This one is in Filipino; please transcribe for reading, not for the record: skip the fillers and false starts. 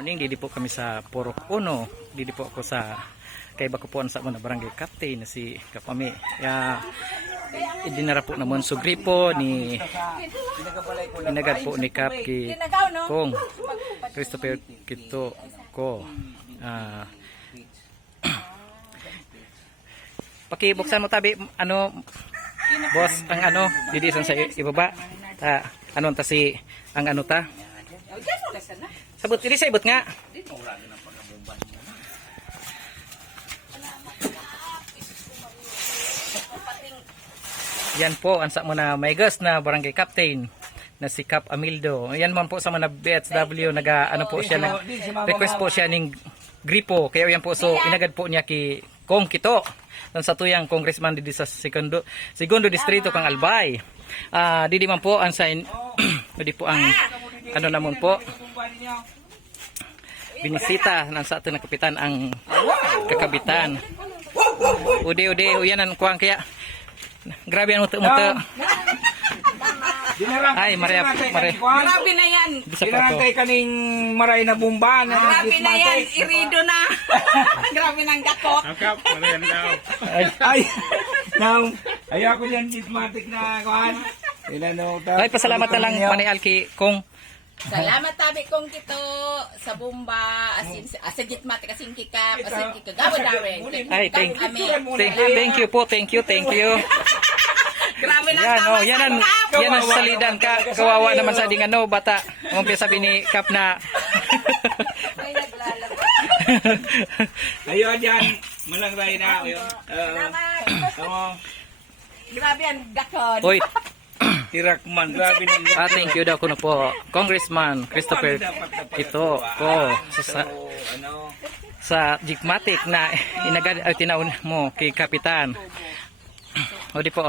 Morning, didi po kami sa Purok Uno. Didi po ako sa kay Bakupuan sa mga barangay captain na si Kapami. Idinara po naman so gripo ni inagad po ni Kap ki Kong Christopher Kito ko. Pakibuksan mo tabi ano boss ang ano didi sa ibaba. Ano ta si ang ano ta? Sabot dili sa ibot nga. Yan po, ansa mo na may gas na barangay captain na si Kap Amildo. Yan man po sa mga BHW, ano po siya, request po siya ng gripo. Kaya yan po, so inagad po niya ki Kong Kito. Sa tuyang congressman dito sa segundo distrito kang Albay. Didi man po, ang sign, di po ang, ano naman po, binisita ng sa ato na kapitan ang kakabitan. Ude, yan ang kuwang kaya. Grabe ang muto. Ay, Maria. Grabe na yan. Dinarangkay kaning maray na bomba. Grabe na yan. Irido na. Grabe ng gatot. Ay, ako yan gitmatic na kuhan. Ay, pasalamat na lang Manay Alki kung Salamat tabi kong kito sa bomba asin sa gitmat kasing kikap asin kikagawa dareng. ay, thank you po. Grabe na Yan, yan ang salidan ka. Kawawa naman sa ding ano, bata. Umpisa sabi ni Kap na ayun dyan. Malangray na. Grabe ang gatot. Oy, Tirakman. Grabe na. thank you daw kuno po. Congressman Christopher Kito ko sa Jigmatic na inagad tinaon mo kay Kapitan. O di po